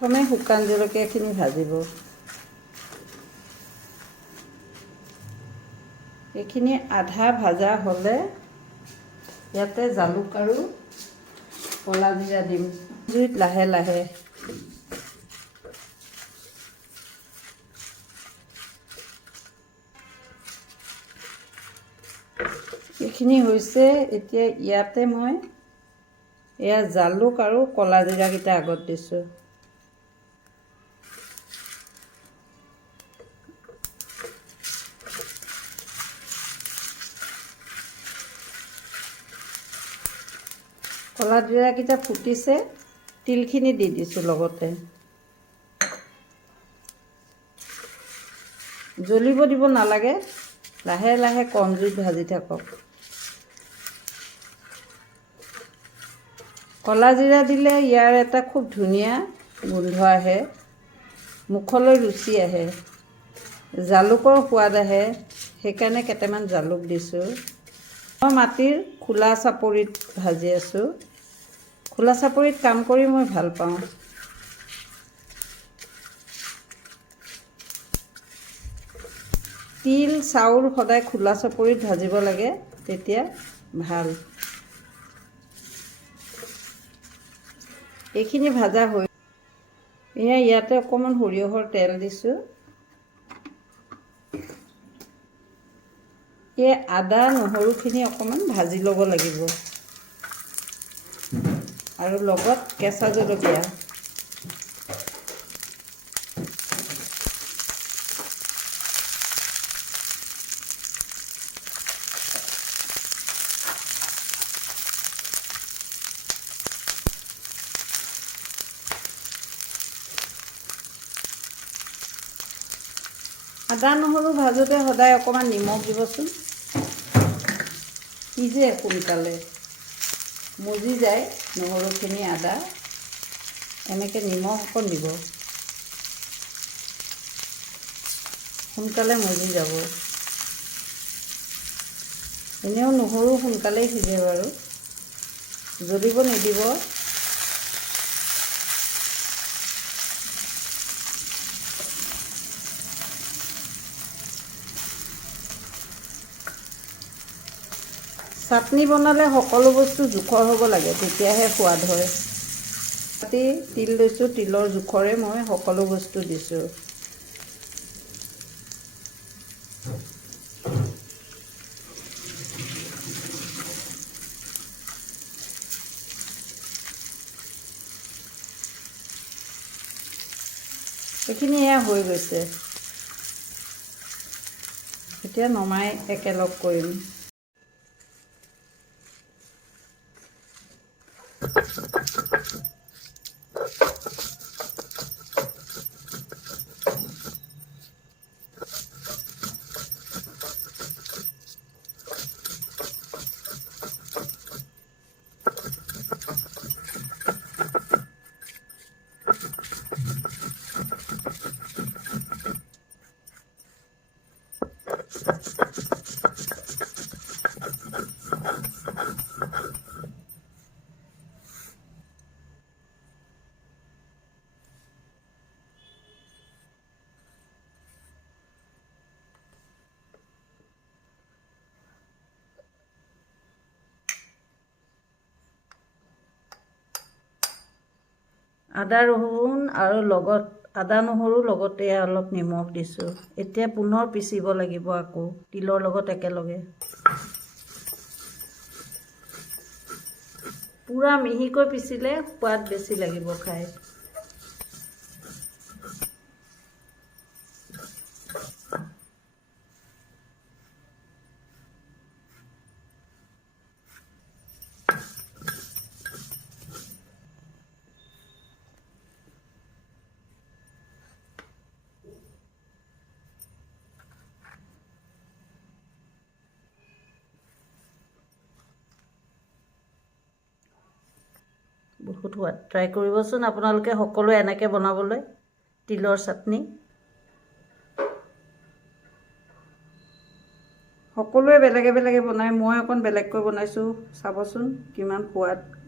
প্ৰথমে শুকান জলকীয়াখিনি ভাজিব। এইখিনি আধা ভাজা হ'লে ইয়াতে জালুক আৰু ক'লা জিৰা দিম। জুইত লাহে লাহে এইখিনি হৈছে। এতিয়া ইয়াতে মই এয়া জালুক আৰু ক'লা জিৰাকেইটা আগত দিছোঁ। ক'লা জিৰাকেইটা ফুটিছে, তিলখিনি দি দিছোঁ লগতে। জ্বলিব দিব নালাগে, লাহে লাহে কম জুইত ভাজি থাকক। ক'লা জিৰা দিলে ইয়াৰ এটা খুব ধুনীয়া গোন্ধ আহে, মুখলৈ ৰুচি আহে, জালুকৰ সোৱাদ আহে, সেইকাৰণে কেইটামান জালুক দিছোঁ। মই মাটিৰ খোলা চাপৰিত ভাজি আছোঁ। খোলা চাপৰিত কাম কৰি মই ভাল পাওঁ। তিল চাউল সদায় খোলা চাপৰিত ভাজিব লাগে, তেতিয়া ভাল। এইখিনি ভাজা হৈ ইয়াতে অকণমান সৰিয়হৰ তেল দিছোঁ। এই আদা নহৰুখিনি অকণমান ভাজি ল'ব লাগিব, আৰু লগত কেঁচা জলকীয়া। আদা নহৰু ভাজোঁতে সদায় অকণমান নিমখ দিবচোন। সিজে সোনকালে, মজি যায় নহৰুখিনি, আদা। এনেকৈ নিমখ অকণ দিব, সোনকালে মজি যাব। এনেও নহৰু সোনকালেই সিজে বাৰু, জ্বলিব নিদিব। চাটনি বনালে সকলো বস্তু জোখৰ হ'ব লাগে, তেতিয়াহে সোৱাদ হয়। তিল লৈছোঁ, তিলৰ জোখৰে মই সকলো বস্তু দিছোঁ। এইখিনি এয়া হৈ গৈছে। এতিয়া নমাই একেলগ কৰিম। আদা ৰহুন আৰু আদা নহৰু লগতে অলপ নিমখ দিছোঁ। এতিয়া পুনৰ পিচিব লাগিব আকৌ তিলৰ লগত একেলগে। পূৰা মিহিকৈ পিচিলে সোৱাদ বেছি লাগিব খাই। বহুত সোৱাদ, ট্ৰাই কৰিবচোন আপোনালোকে সকলোৱে এনেকৈ বনাবলৈ তিলৰ চাটনি। সকলোৱে বেলেগে বেলেগে বনায়, মই অকণ বেলেগকৈ বনাইছোঁ, চাবচোন কিমান সোৱাদ।